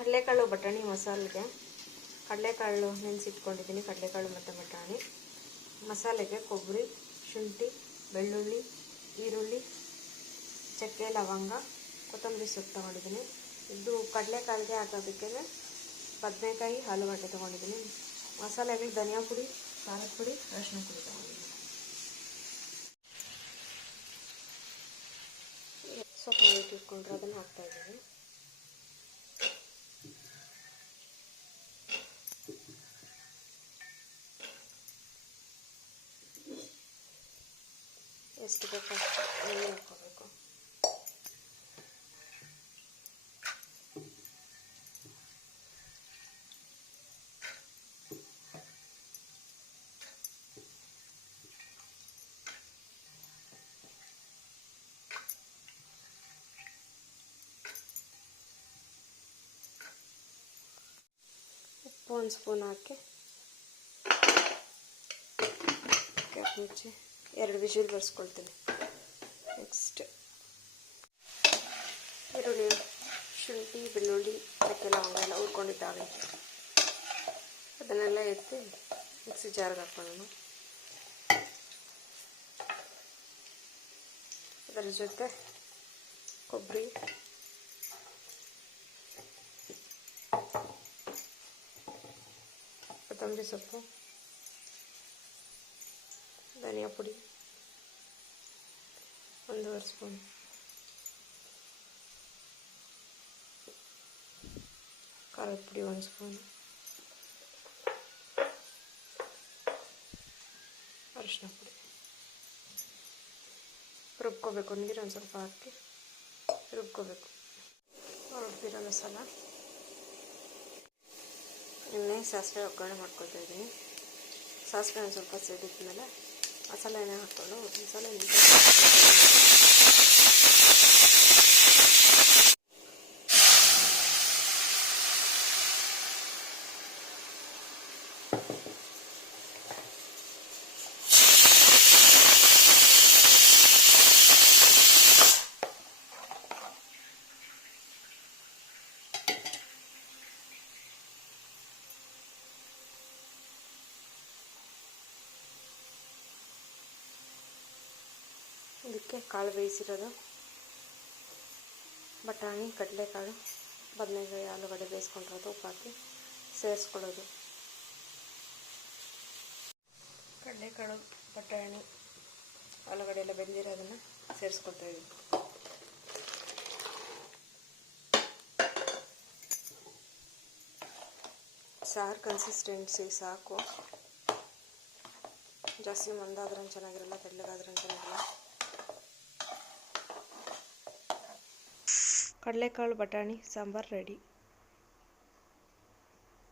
ಕಡಲೆಕಾಳು ಬಟಾಣಿ ಮಸಾಲೆಗೆ ಕಡಲೆಕಾಳು ನೆನೆಸಿಟ್ಕೊಂಡಿದ್ದೀನಿ. ಕಡಲೆಕಾಳು ಮತ್ತು ಬಟಾಣಿ ಮಸಾಲೆಗೆ ಕೊಬ್ಬರಿ, ಶುಂಠಿ, ಬೆಳ್ಳುಳ್ಳಿ, ಈರುಳ್ಳಿ, ಚಕ್ಕೆ, ಲವಂಗ, ಕೊತ್ತಂಬರಿ ಸೊಪ್ಪು ತೊಗೊಂಡಿದ್ದೀನಿ. ಇದು ಕಡಲೆಕಾಳಿಗೆ ಹಾಕೋದಕ್ಕೆ ಬದನೆಕಾಯಿ, ಆಲೂಗಡ್ಡೆ ತೊಗೊಂಡಿದ್ದೀನಿ. ಮಸಾಲೆಗೆ ಧನಿಯಾ ಪುಡಿ, ಖಾರದ ಪುಡಿ, ಅರಿಶಿನ ಪುಡಿ ತೊಗೊಂಡಿದ್ದೀನಿ. ಸೊಪ್ಪು ಇಟ್ಕೊಂಡ್ರೆ ಅದನ್ನು ಹಾಕ್ತಾಯಿದ್ದೀನಿ. ಎಷ್ಟು ಬೇಕು ಅಷ್ಟು ಎಣ್ಣೆ ಹಾಕ್ಕೋಬೇಕು. ಉಪ್ಪು 1 ಸ್ಪೂನ್ ಹಾಕಿ ಕ್ಯಾಪ್ ಮುಚ್ಚಿ 2 ವಿಜಿಲ್ ಬರ್ಸ್ಕೊಳ್ತೀನಿ. ನೆಕ್ಸ್ಟ್ ಈರುಳ್ಳಿ, ಶುಂಠಿ, ಬೆಳ್ಳುಳ್ಳಿ, ಚಕ್ಕೆ, ಲವಂಗ ಎಲ್ಲ ಹುರ್ಕೊಂಡಿದ್ದಾವೆ. ಅದನ್ನೆಲ್ಲ ಎತ್ತಿ ಮಿಕ್ಸಿ ಜಾರ್ಗೆ ಹಾಕ್ಕೊಳ್ಳೋಣ. ಅದರ ಜೊತೆ ಕೊಬ್ಬರಿ, ಕೊತ್ತಂಬರಿ ಸೊಪ್ಪು, ಧನಿಯಾ ಪುಡಿ 1.5 ಸ್ಪೂನ್, ಖಾರದ ಪುಡಿ 1 ಸ್ಪೂನ್, ಅರಿಶಿನ ಪುಡಿ ರುಬ್ಕೋಬೇಕು. ನೀರು ಒಂದು ಸ್ವಲ್ಪ ಹಾಕಿ ರುಬ್ಕೋಬೇಕು. ರುಬ್ಬಿರೋ ಮಸಾಲ ಎಣ್ಣೆ, ಸಾಸಿವೆ ಒಗ್ಗರಣೆ ಮಾಡ್ಕೊಳ್ತಾ ಇದ್ದೀನಿ. ಸಾಸಿವೆ ಒಂದು ಸ್ವಲ್ಪ ಸಿಡಿದ್ಮೇಲೆ ಮಸಾಲೆ ಎಣ್ಣೆ ಹಾಕ್ಕೊಂಡು ಮಸಾಲೆ ಇದಕ್ಕೆ ಕಾಳು ಬೇಯಿಸಿರೋದು, ಬಟಾಣಿ, ಕಡಲೆಕಾಳು, ಬದನೆಕಾಯಿ, ಆಲೂಗಡ್ಡೆ ಬೇಯಿಸ್ಕೊಂಡಿರೋದು ಉಪ್ಪು ಹಾಕಿ ಸೇರಿಸ್ಕೊಳ್ಳೋದು. ಕಡಲೆಕಾಳು, ಬಟಾಣಿ, ಆಲೂಗಡ್ಡೆ ಎಲ್ಲ ಬೆಂದಿರೋದನ್ನು ಸೇರಿಸ್ಕೊಳ್ತಾ ಇದ್ದೀವಿ. ಸಾರು ಕನ್ಸಿಸ್ಟೆನ್ಸಿ ಸಾಕು. ಜಾಸ್ತಿ ಮಂದಾದ್ರೂ ಚೆನ್ನಾಗಿರಲ್ಲ, ತೆಳ್ಳಗಾದ್ರೂ ಚೆನ್ನಾಗಿರಲ್ಲ. ಕಡಲೆಕಾಳು ಬಟಾಣಿ ಸಾಂಬಾರು ರೆಡಿ.